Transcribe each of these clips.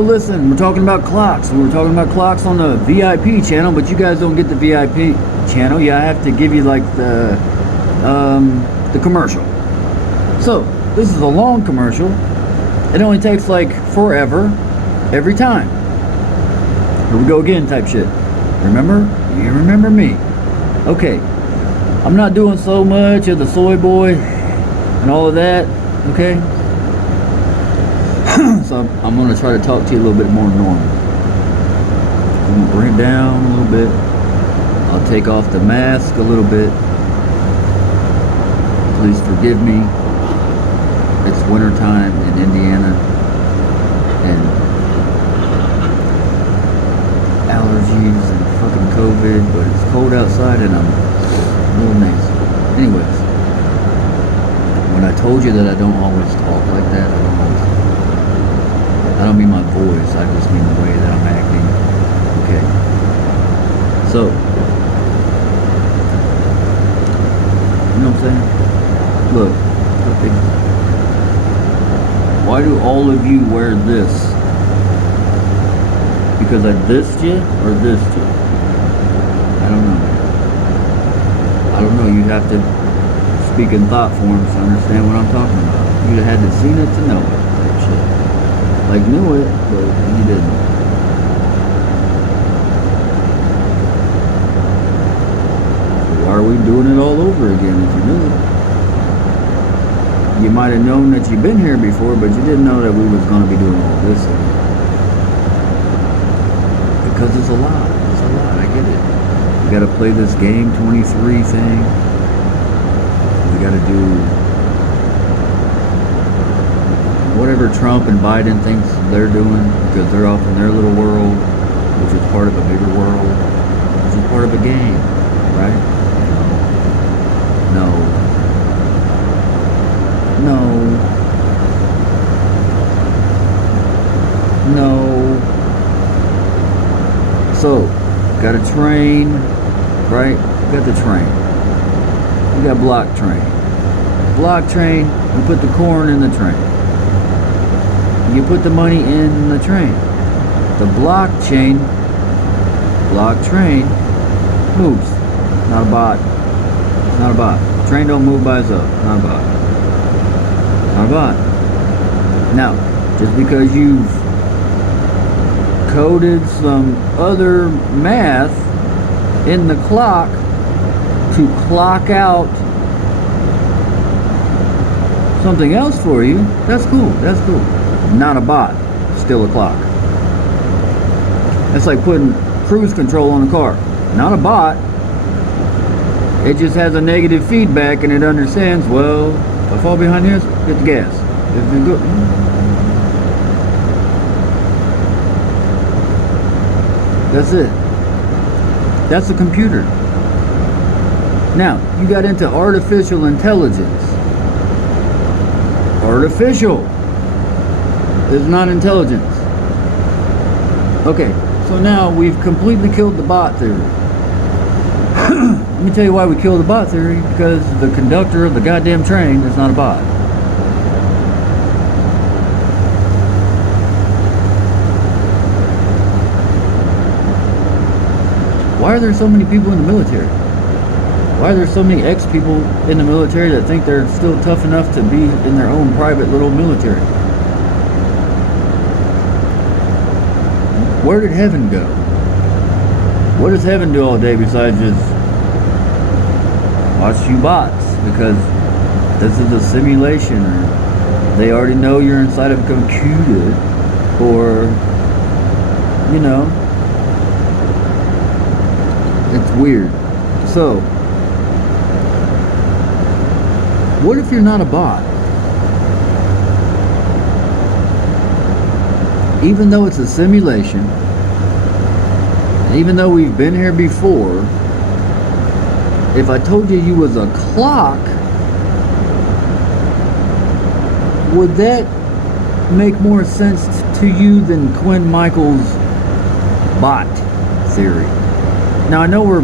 So listen, we're talking about clocks. We were talking about clocks on the VIP channel, but you guys don't get the VIP channel. Yeah, I have to give you like the commercial. So this is a long commercial. It only takes like forever every time. Here we go again type shit. Remember? You remember me. Okay. I'm not doing so much of the soy boy and all of that. Okay. So I'm going to try to talk to you a little bit more normal. I'm going to bring it down a little bit. I'll take off the mask a little bit. Please forgive me. It's wintertime in Indiana. And allergies and fucking COVID. But it's cold outside and I'm a little nasty. Anyways. When I told you that I don't always talk like that, I don't mean my voice, I just mean the way that I'm acting. Okay. So, you know what I'm saying? Look, okay. Why do all of you wear this? Because I dissed you or dissed you? I don't know. I don't know, you have to speak in thought forms to understand what I'm talking about. You'd have had to seen it to know it. That shit. Like knew it, but you didn't. So why are we doing it all over again if you knew it? You might have known that you've been here before, but you didn't know that we was going to be doing all this again. Because it's a lot. It's a lot. I get it. We got to play this game 23 thing. We got to do whatever Trump and Biden thinks they're doing, because they're off in their little world, which is part of a bigger world, which is part of a game, right? No. So, got a train, right? Got the train. We got block train. Block train, we put the corn in the train. You put the money in the train. The blockchain, block train, moves. Not a bot. It's not a bot. Train don't move by itself. Not a bot. Not a bot. Now, just because you've coded some other math in the clock to clock out something else for you, that's cool. That's cool. Not a bot, still a clock. That's like putting cruise control on a car. Not a bot. It just has a negative feedback and it understands, well, if I fall behind this, hit the gas. If it go, that's it. That's a computer. Now, you got into artificial intelligence. Artificial is not intelligence. Okay, so now we've completely killed the bot theory. Let me tell you why we killed the bot theory. Because the conductor of the goddamn train is not a bot. Why are there so many people in the military? Why are there so many ex-people in the military that think they're still tough enough to be in their own private little military? Where did heaven go? What does heaven do all day besides just watch you bots? Because this is a simulation, or they already know you're inside of a computer, or, you know, it's weird. So, what if you're not a bot? Even though it's a simulation, even though we've been here before, if I told you you was a clock, would that make more sense to you than Quinn Michaels' bot theory? Now I know we're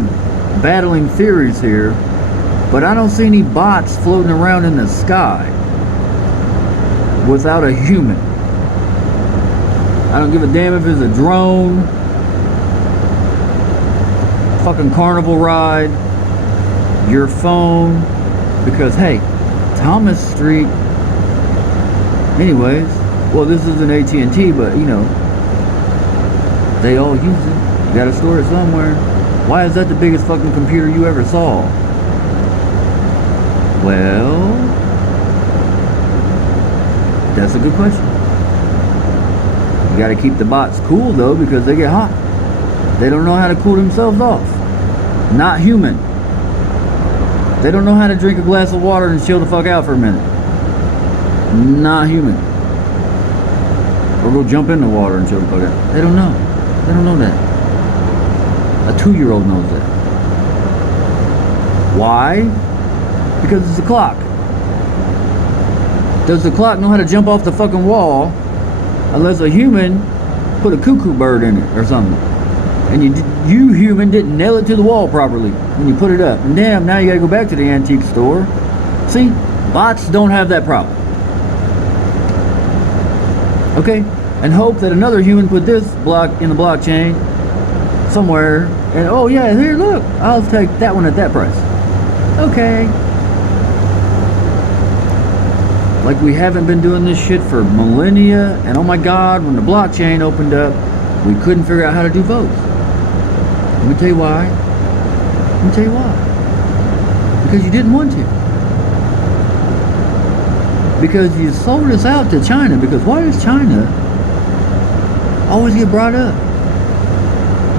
battling theories here, but I don't see any bots floating around in the sky without a human. I don't give a damn if it's a drone, fucking carnival ride, your phone, because hey, Thomas Street, anyways, well, this is an AT&T, but you know, they all use it. You gotta store it somewhere. Why is that the biggest fucking computer you ever saw? Well, that's a good question. You gotta keep the bots cool though, because they get hot. They don't know how to cool themselves off. Not human. They don't know how to drink a glass of water and chill the fuck out for a minute. Not human. Or go jump in the water and chill the fuck out. They don't know. They don't know that. A 2-year-old knows that. Why? Because it's a clock. Does the clock know how to jump off the fucking wall unless a human put a cuckoo bird in it or something? And you human didn't nail it to the wall properly when you put it up. And damn, now you gotta go back to the antique store. See, bots don't have that problem. Okay? And hope that another human put this block in the blockchain somewhere, and oh yeah, here, look, I'll take that one at that price. Okay. Like we haven't been doing this shit for millennia, and oh my god, when the blockchain opened up, we couldn't figure out how to do votes. Let me tell you why. Let me tell you why. Because you didn't want to. Because you sold us out to China. Because why does China always get brought up?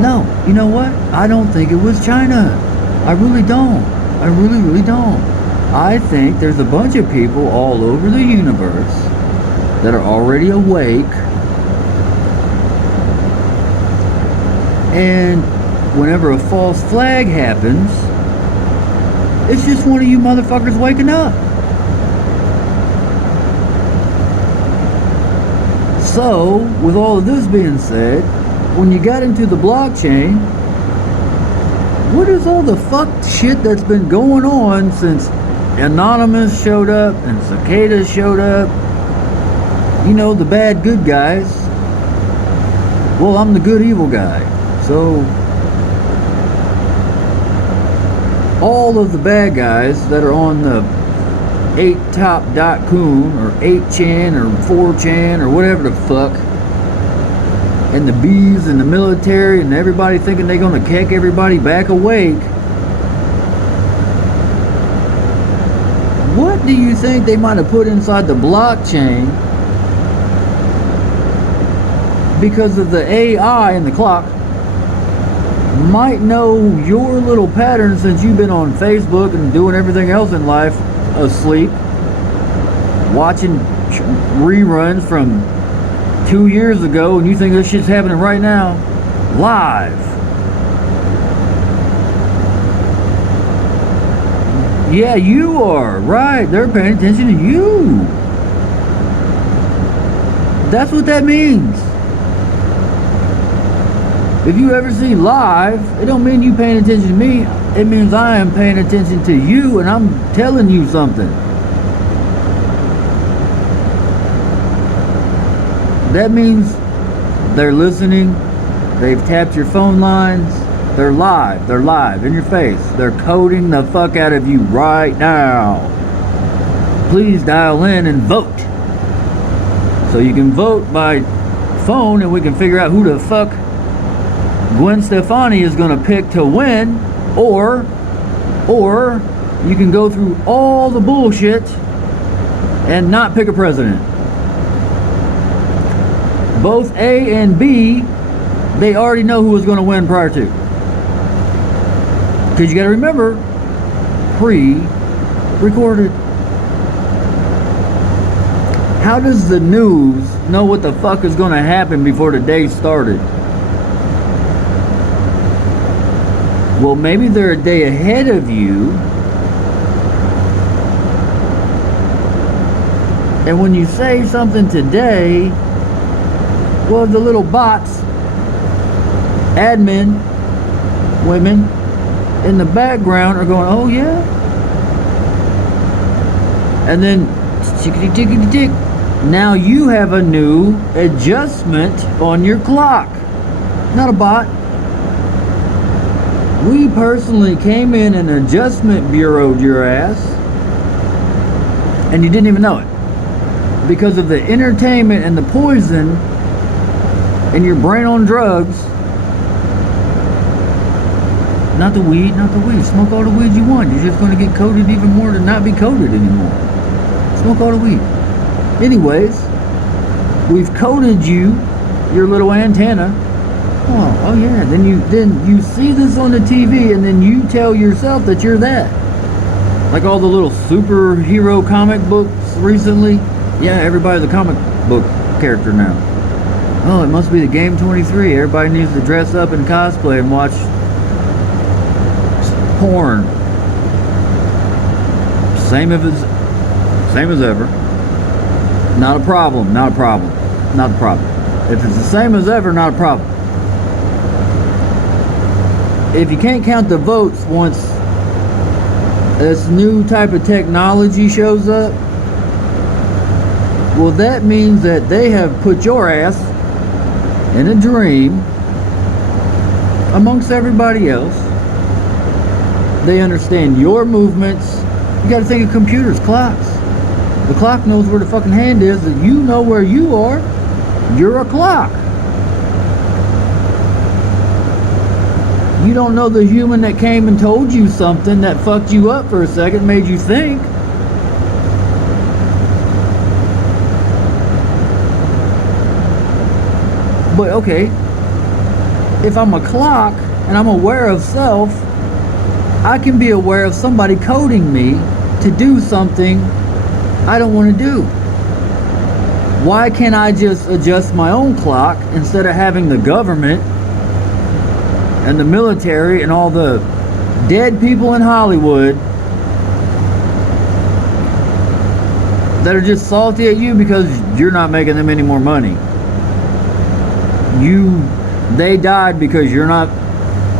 No, you know what? I don't think it was China. I really don't. I really, really don't. I think there's a bunch of people all over the universe that are already awake, and whenever a false flag happens, it's just one of you motherfuckers waking up. So, with all of this being said, when you got into the blockchain, what is all the fucked shit that's been going on since Anonymous showed up and Cicadas showed up? You know, the bad good guys. Well, I'm the good evil guy. So, all of the bad guys that are on the 8top.coon or 8chan or 4chan or whatever the fuck, and the bees and the military and everybody thinking they're gonna kick everybody back awake. What do you think they might have put inside the blockchain because of the AI and the clock might know your little pattern since you've been on Facebook and doing everything else in life asleep, watching reruns from 2 years ago, and you think this shit's happening right now, live. Yeah, you are, right. They're paying attention to you. That's what that means. If you ever see live, it don't mean you paying attention to me. It means I am paying attention to you, and I'm telling you something. That means they're listening, they've tapped your phone lines, they're live in your face. They're coding the fuck out of you right now. Please dial in and vote. So you can vote by phone and we can figure out who the fuck Gwen Stefani is gonna pick to win, or you can go through all the bullshit and not pick a president. Both A and B, they already know who was going to win prior to. Because you got to remember, pre-recorded. How does the news know what the fuck is going to happen before the day started? Well, maybe they're a day ahead of you. And when you say something today, well, the little bots, admin, women, in the background are going, oh yeah? And then, tickety tickety tick, Now you have a new adjustment on your clock. Not a bot. We personally came in and adjustment bureaued your ass, and you didn't even know it. Because of the entertainment and the poison and your brain on drugs. Not the weed, not the weed. Smoke all the weed you want. You're just going to get coded even more to not be coded anymore. Smoke all the weed. Anyways, we've coded you, your little antenna. Oh yeah. Then you see this on the TV, and then you tell yourself that you're that. Like all the little superhero comic books recently. Yeah, everybody's a comic book character now. Oh, it must be the Game 23. Everybody needs to dress up and cosplay and watch porn. Same as ever. Not a problem. Not a problem. Not a problem. If it's the same as ever, not a problem. If you can't count the votes once this new type of technology shows up, well, that means that they have put your ass in a dream amongst everybody else. They understand your movements. You got to think of computers, clocks. The clock knows where the fucking hand is. That you know where you are. You're a clock. You don't know the human that came and told you something that fucked you up for a second, made you think. But okay, if I'm a clock and I'm aware of self, I can be aware of somebody coding me to do something I don't want to do. Why can't I just adjust my own clock instead of having the government and the military and all the dead people in Hollywood that are just salty at you because you're not making them any more money? They died because you're not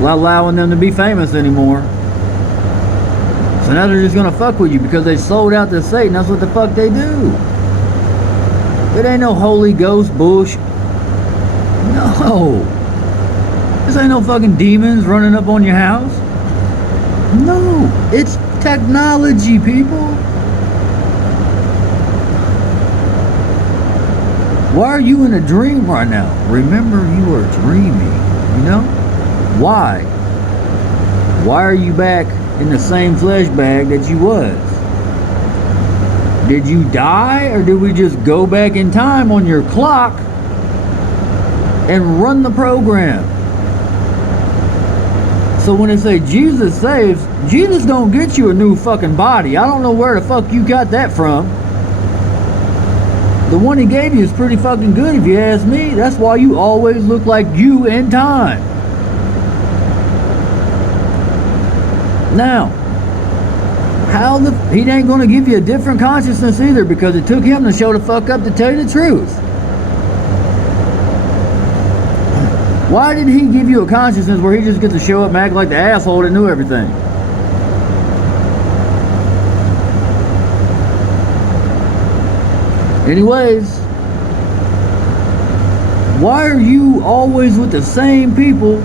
allowing them to be famous anymore. So now they're just gonna fuck with you because they sold out to Satan. That's what the fuck they do. It ain't no Holy Ghost bush. No. This ain't no fucking demons running up on your house. No. It's technology, people. Why are you in a dream right now? Remember, you are dreaming, you know? Why? Why are you back in the same flesh bag that you was? Did you die, or did we just go back in time on your clock and run the program? So when they say Jesus saves, Jesus don't get you a new fucking body. I don't know where the fuck you got that from. The one he gave you is pretty fucking good if you ask me. That's why you always look like you in time. Now, he ain't gonna give you a different consciousness either, because it took him to show the fuck up to tell you the truth. Why did he give you a consciousness where he just gets to show up and act like the asshole that knew everything? Anyways, why are you always with the same people?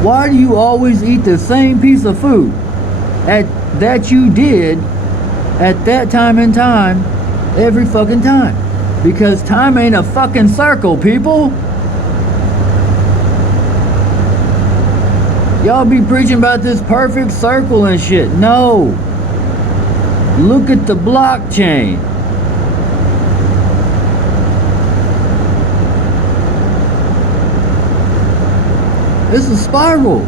Why do you always eat the same piece of food that you did at that time in time every fucking time? Because time ain't a fucking circle, people. Y'all be preaching about this perfect circle and shit. No. Look at the blockchain. It's a spiral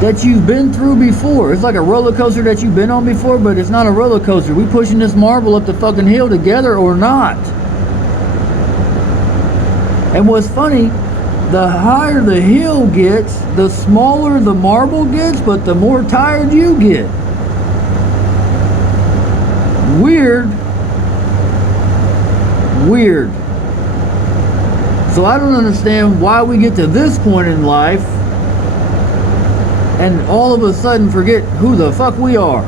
that you've been through before. It's like a roller coaster that you've been on before, but it's not a roller coaster. We pushing this marble up the fucking hill together or not. And what's funny, the higher the hill gets, the smaller the marble gets, but the more tired you get. Weird. So I don't understand why we get to this point in life and all of a sudden forget who the fuck we are.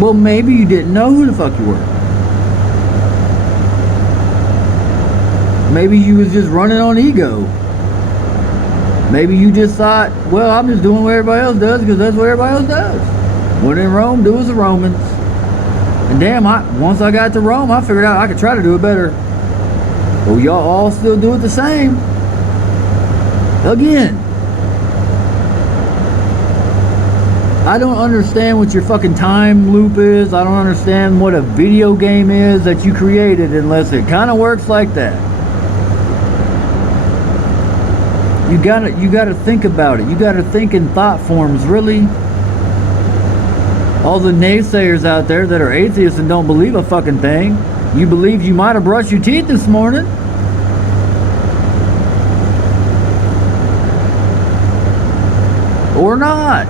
Well, maybe you didn't know who the fuck you were. Maybe you was just running on ego. Maybe you just thought, well, I'm just doing what everybody else does because that's what everybody else does. When in Rome, do as the Romans. And damn, once I got to Rome, I figured out I could try to do it better. Well, y'all all still do it the same. Again. I don't understand what your fucking time loop is. I don't understand what a video game is that you created unless it kind of works like that. You gotta think about it. You gotta think in thought forms, really. All the naysayers out there that are atheists and don't believe a fucking thing. You believe you might have brushed your teeth this morning. Or not.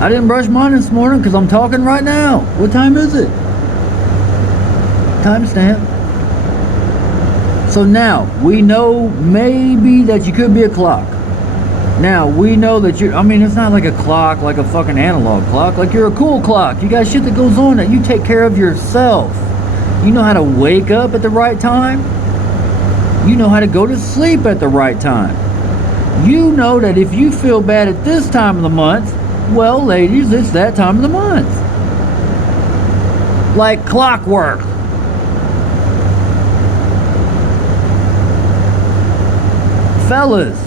I didn't brush mine this morning because I'm talking right now. What time is it? Timestamp. So now, we know maybe that you could be a clock. Now, we know that it's not like a clock, like a fucking analog clock. Like you're a cool clock. You got shit that goes on that you take care of yourself. You know how to wake up at the right time. You know how to go to sleep at the right time. You know that if you feel bad at this time of the month, well, ladies, it's that time of the month. Like clockwork. Fellas,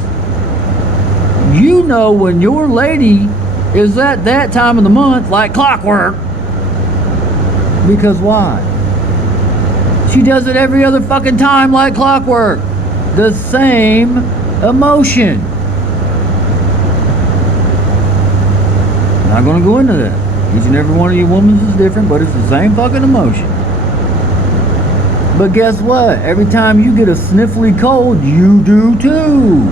you know when your lady is at that time of the month like clockwork. Because why? She does it every other fucking time like clockwork. The same emotion. Not going to go into that. Each and every one of you women is different, but it's the same fucking emotion. But guess what? Every time you get a sniffly cold, you do too.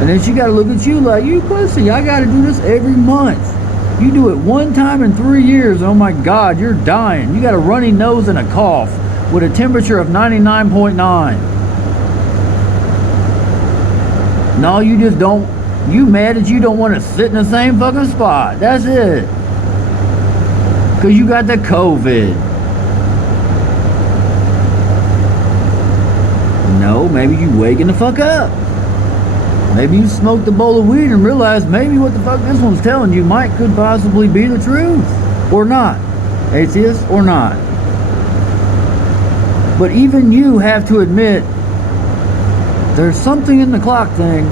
And then she got to look at you like, you pussy, I got to do this every month. You do it one time in 3 years, oh my God, you're dying. You got a runny nose and a cough with a temperature of 99.9. No, you just don't. You mad that you don't want to sit in the same fucking spot. That's it. Because you got the COVID. No, maybe you waking the fuck up. Maybe you smoked a bowl of weed and realized maybe what the fuck this one's telling you could possibly be the truth. Or not. Atheist or not. But even you have to admit there's something in the clock thing.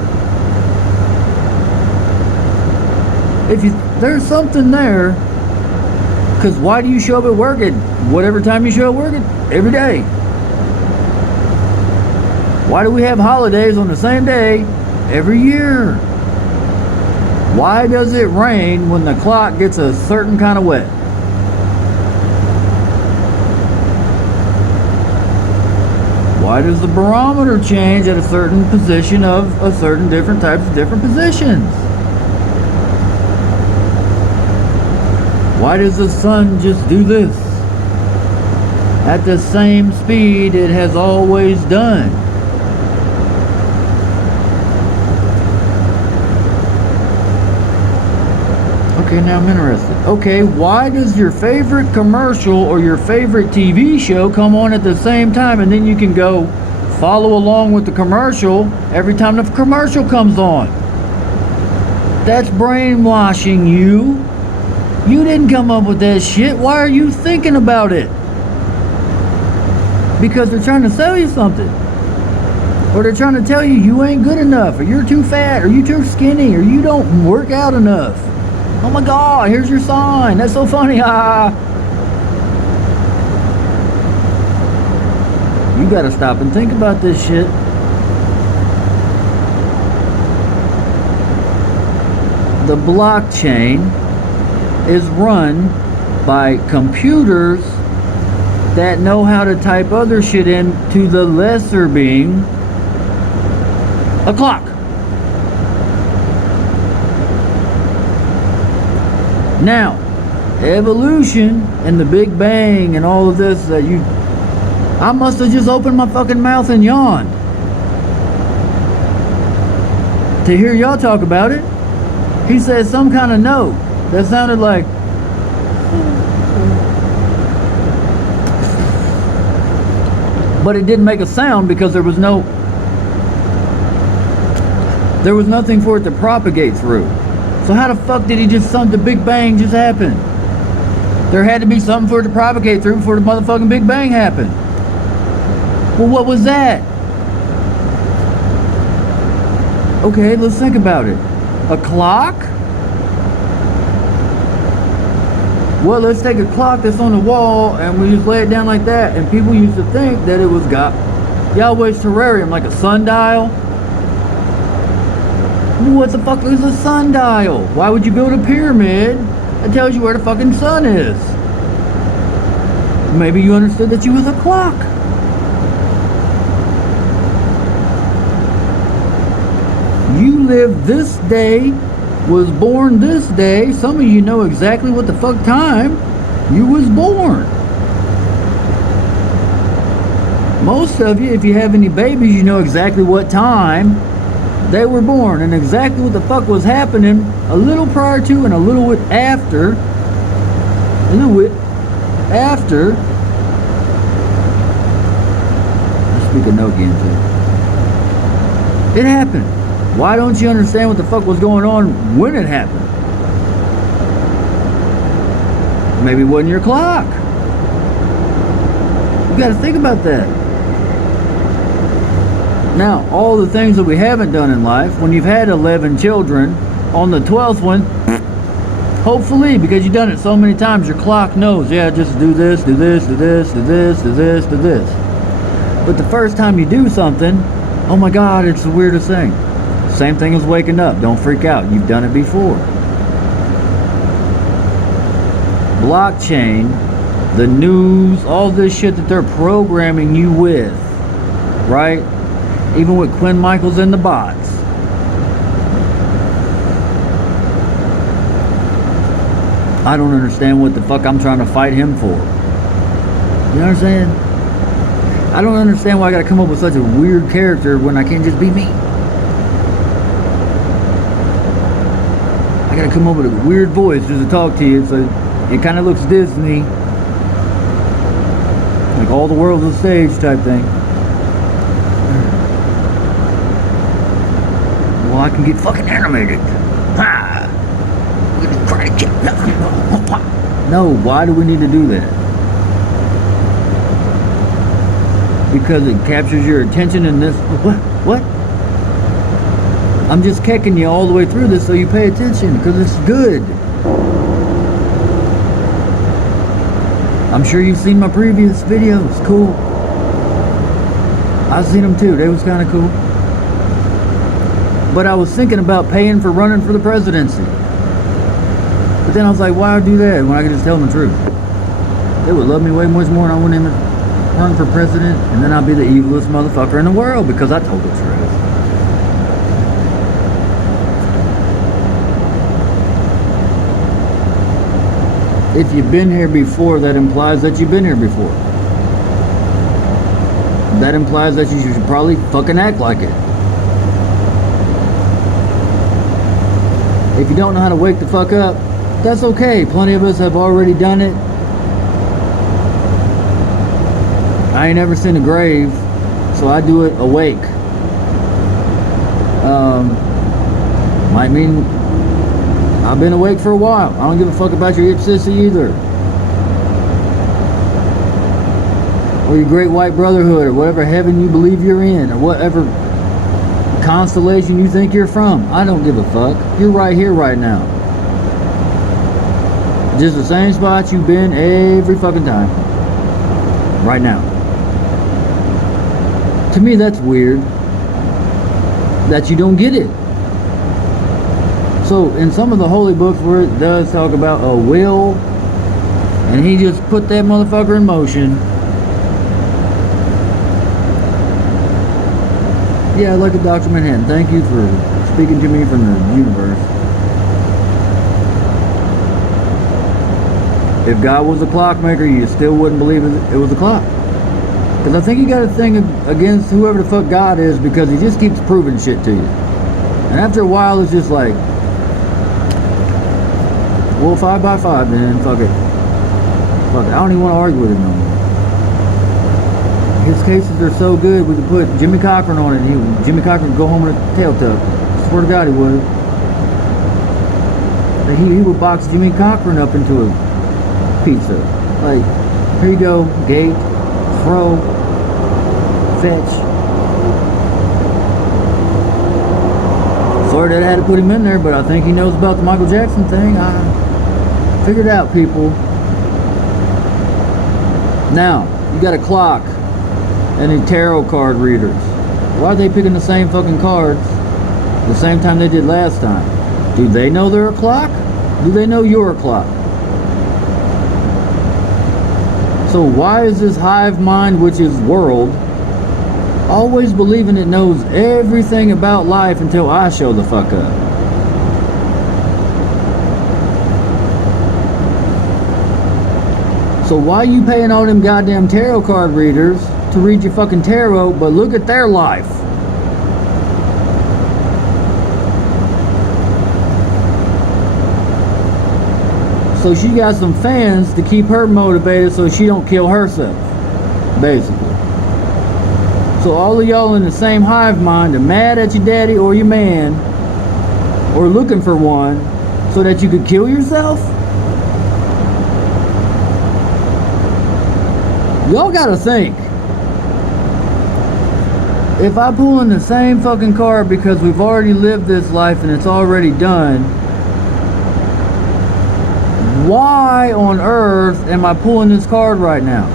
There's something there, because why do you show up at work at whatever time you show up at work at every day? Why do we have holidays on the same day every year? Why does it rain when the clock gets a certain kind of wet? Why does the barometer change at a certain position of a certain different types of different positions? Why does the sun just do this at the same speed it has always done? Okay, now I'm interested. Okay, why does your favorite commercial or your favorite TV show come on at the same time and then you can go follow along with the commercial every time the commercial comes on? That's brainwashing you. You didn't come up with that shit. Why are you thinking about it? Because they're trying to sell you something. Or they're trying to tell you you ain't good enough, or you're too fat, or you're too skinny, or you don't work out enough. Oh my God, here's your sign. That's so funny. You gotta stop and think about this shit. The blockchain is run by computers that know how to type other shit into the lesser being a clock. Now, evolution and the Big Bang and all of this I must have just opened my fucking mouth and yawned to hear y'all talk about it. He said some kind of note that sounded like, but it didn't make a sound because there was nothing for it to propagate through. So how the fuck did he just the Big Bang just happen? There had to be something for it to propagate through before the motherfucking Big Bang happened. Well, what was that? Okay, let's think about it. A clock? Well, let's take a clock that's on the wall and we just lay it down like that. And people used to think that it was Yahweh's terrarium, like a sundial. What the fuck is a sundial? Why would you build a pyramid that tells you where the fucking sun is? Maybe you understood that you was a clock. You lived this day, was born this day. Some of you know exactly what the fuck time you was born. Most of you, if you have any babies, you know exactly what time they were born and exactly what the fuck was happening a little prior to and a little bit after. Let's speak a note again too. It happened. Why don't you understand what the fuck was going on when it happened? Maybe it wasn't your clock. You gotta think about that. Now, all the things that we haven't done in life, when you've had 11 children, on the 12th one, hopefully, because you've done it so many times, your clock knows, yeah, just do this, do this, do this, do this, do this, do this. But the first time you do something, oh my God, it's the weirdest thing. Same thing as waking up. Don't freak out. You've done it before. Blockchain, the news, all this shit that they're programming you with, right? Even with Quinn Michaels and the bots. I don't understand what the fuck I'm trying to fight him for. You understand? I don't understand why I gotta come up with such a weird character when I can't just be me. I gotta come up with a weird voice just to talk to you, so it kind of looks Disney, like all the world's a stage type thing. Well, I can get fucking animated. Ha! No, why do we need to do that? Because it captures your attention in this. What? I'm just kicking you all the way through this so you pay attention, because it's good. I'm sure you've seen my previous videos. Cool. I've seen them too. They was kind of cool. But I was thinking about paying for running for the presidency. But then I was like, why do that when I could just tell them the truth? They would love me way much more and I wouldn't even run for president, and then I'd be the evilest motherfucker in the world because I told the truth. If you've been here before, that implies that you've been here before. That implies that you should probably fucking act like it. If you don't know how to wake the fuck up, that's okay. Plenty of us have already done it. I ain't never seen a grave, so I do it awake. Might mean I've been awake for a while. I don't give a fuck about your sissy either. Or your great white brotherhood, or whatever heaven you believe you're in, or whatever constellation you think you're from. I don't give a fuck. You're right here right now. Just the same spot you've been every fucking time. Right now. To me, that's weird. That you don't get it. So, in some of the holy books where it does talk about a will, and he just put that motherfucker in motion. Yeah, like a Dr. Manhattan. Thank you for speaking to me from the universe. If God was a clockmaker, you still wouldn't believe it was a clock. Because I think you got a thing against whoever the fuck God is, because he just keeps proving shit to you. And after a while, it's just like, Well, 5 by 5 then. Fuck it. Fuck it. I don't even want to argue with him no more. His cases are so good, we could put Jimmy Cochran on it. Jimmy Cochran would go home with a tail tuck. Swear to God he would. He would box Jimmy Cochran up into a pizza. Like, here you go, gate, throw, fetch. Sorry that I had to put him in there, but I think he knows about the Michael Jackson thing. I figured it out, people. Now, you got a clock and a tarot card readers. Why are they picking the same fucking cards the same time they did last time? Do they know they're a clock? Do they know you're a clock? So why is this hive mind, which is world, always believing it knows everything about life until I show the fuck up? So why you paying all them goddamn tarot card readers to read your fucking tarot, but look at their life? So she got some fans to keep her motivated so she don't kill herself, basically. So all of y'all in the same hive mind are mad at your daddy or your man, or looking for one, so that you could kill yourself? Y'all gotta think. If I pull in the same fucking card because we've already lived this life and it's already done, why on earth am I pulling this card right now?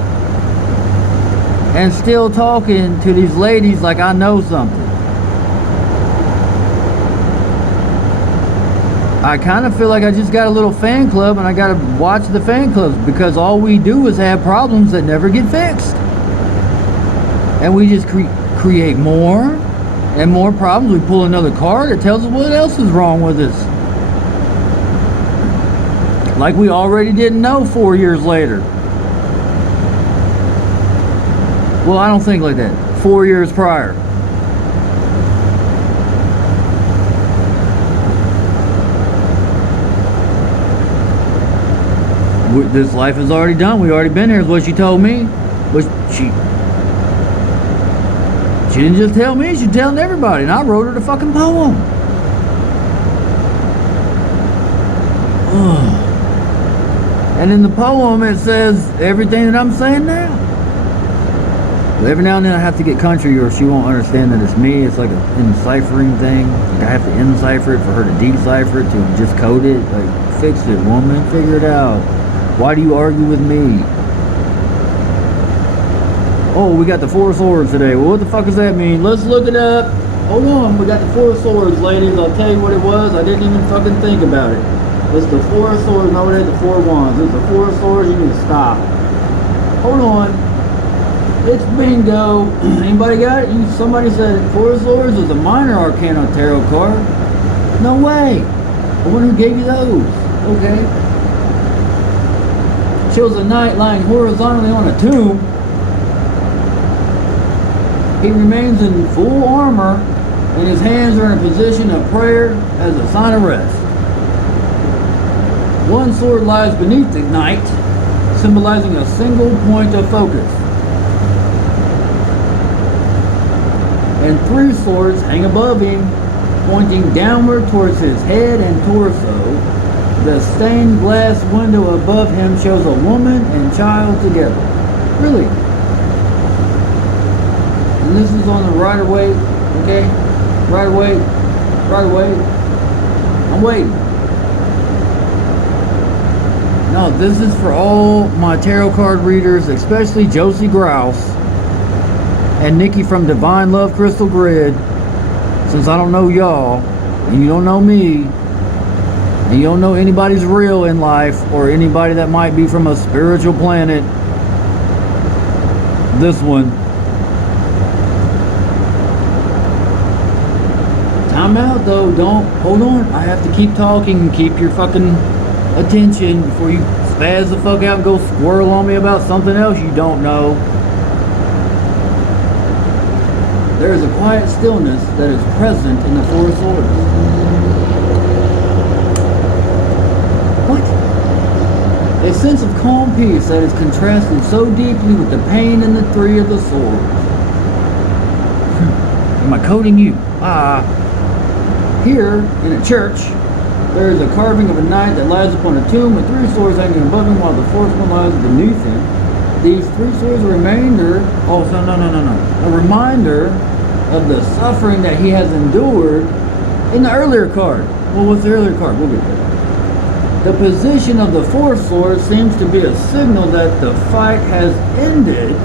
And still talking to these ladies like I know something? I kind of feel like I just got a little fan club and I gotta watch the fan clubs, because all we do is have problems that never get fixed. And we just create more and more problems. We pull another card that tells us what else is wrong with us. Like we already didn't know 4 years later. Well, I don't think like that. 4 years prior. This life is already done. We already been here, is what she told me. But she didn't just tell me, she's telling everybody. And I wrote her the fucking poem. And in the poem it says everything that I'm saying now. But every now and then I have to get country or she won't understand that it's me. It's like an enciphering thing. Like I have to encipher it for her to decipher it, to just code it. Like, fix it, woman. Figure it out. Why do you argue with me? Oh, we got the Four of Swords today. Well, what the fuck does that mean? Let's look it up. Hold on. We got the Four of Swords, ladies. I'll tell you what it was. I didn't even fucking think about it. It's the Four of Swords. No, it ain't the Four of Wands. It's the Four of Swords. You need to stop. Hold on. It's bingo. Anybody got it? Somebody said Four of Swords is a minor arcana tarot card. No way. I wonder who gave you those. Okay. Shows a knight lying horizontally on a tomb. He remains in full armor and his hands are in a position of prayer as a sign of rest. One sword lies beneath the knight, symbolizing a single point of focus. And 3 swords hang above him, pointing downward towards his head and torso. The stained glass window above him shows a woman and child together. Really? And this is on the right of way, okay? Right away, right away. I'm waiting. No, this is for all my tarot card readers, especially Josie Grouse and Nikki from Divine Love Crystal Grid. Since I don't know y'all, and you don't know me, and you don't know anybody's real in life, or anybody that might be from a spiritual planet, this one. Time out though, don't, hold on. I have to keep talking and keep your fucking attention before you spaz the fuck out and go squirrel on me about something else you don't know. There is a quiet stillness that is present in the Four of Swords. What? sense of calm peace that is contrasted so deeply with the pain in the three of the swords. Am I coding you? Here, in a church, there is a carving of a knight that lies upon a tomb with three swords hanging above him while the fourth one lies beneath him. These three swords are a reminder, a reminder of the suffering that he has endured in the earlier card. Well, what's the earlier card? We'll get there. The position of the fourth sword seems to be a signal that the fight has ended.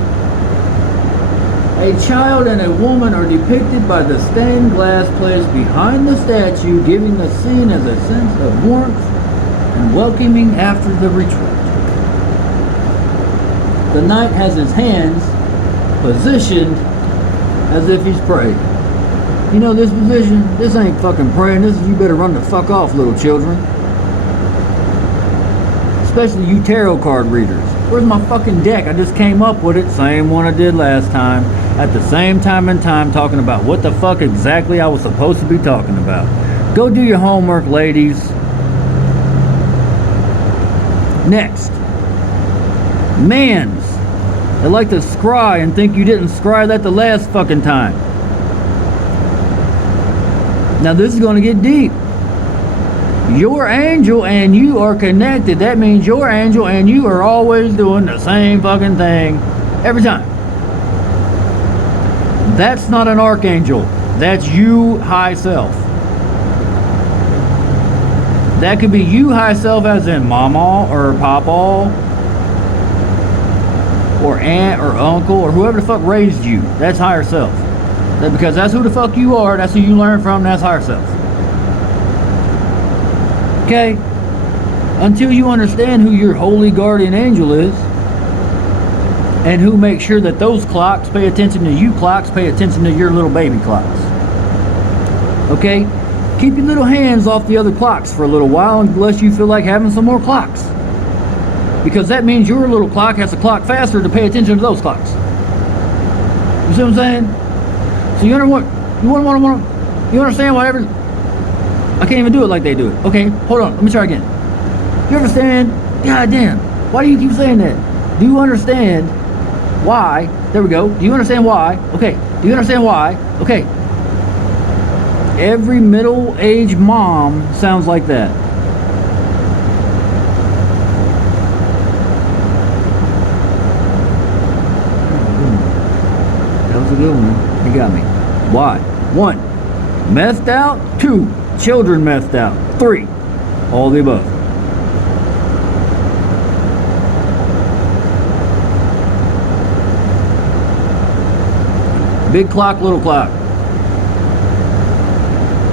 A child and a woman are depicted by the stained glass placed behind the statue, giving the scene as a sense of warmth and welcoming after the retreat. The knight has his hands positioned as if he's praying. You know this position? This ain't fucking praying. This is you better run the fuck off, little children. Especially you tarot card readers. Where's my fucking deck? I just came up with it. Same one I did last time. At the same time and time talking about what the fuck exactly I was supposed to be talking about. Go do your homework, ladies. Next. Mans. They like to scry and think you didn't scry that the last fucking time. Now this is going to get deep. Your angel and you are connected. That means your angel and you are always doing the same fucking thing every time. That's not an archangel. That's you high self. That could be you high self as in mama or papa or aunt or uncle or whoever the fuck raised you. That's higher self. Because that's who the fuck you are. That's who you learn from. That's higher self. Okay? Until you understand who your holy guardian angel is and who makes sure that those clocks pay attention to you clocks, pay attention to your little baby clocks. Okay? Keep your little hands off the other clocks for a little while unless you feel like having some more clocks. Because that means your little clock has to clock faster to pay attention to those clocks. You see what I'm saying? So you understand whatever. I can't even do it like they do it. Okay, hold on. Let me try again. You understand? God damn. Why do you keep saying that? Do you understand why? There we go. Do you understand why? Okay. Do you understand why? Okay. Every middle-aged mom sounds like that. That was a good one. You got me. Why? 1. Methed out. 2. Children methed out. 3. All the above. Big clock, little clock.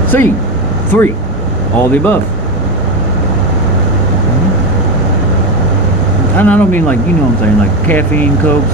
C. 3. All the above. And I don't mean like, you know what I'm saying, like caffeine, Coke,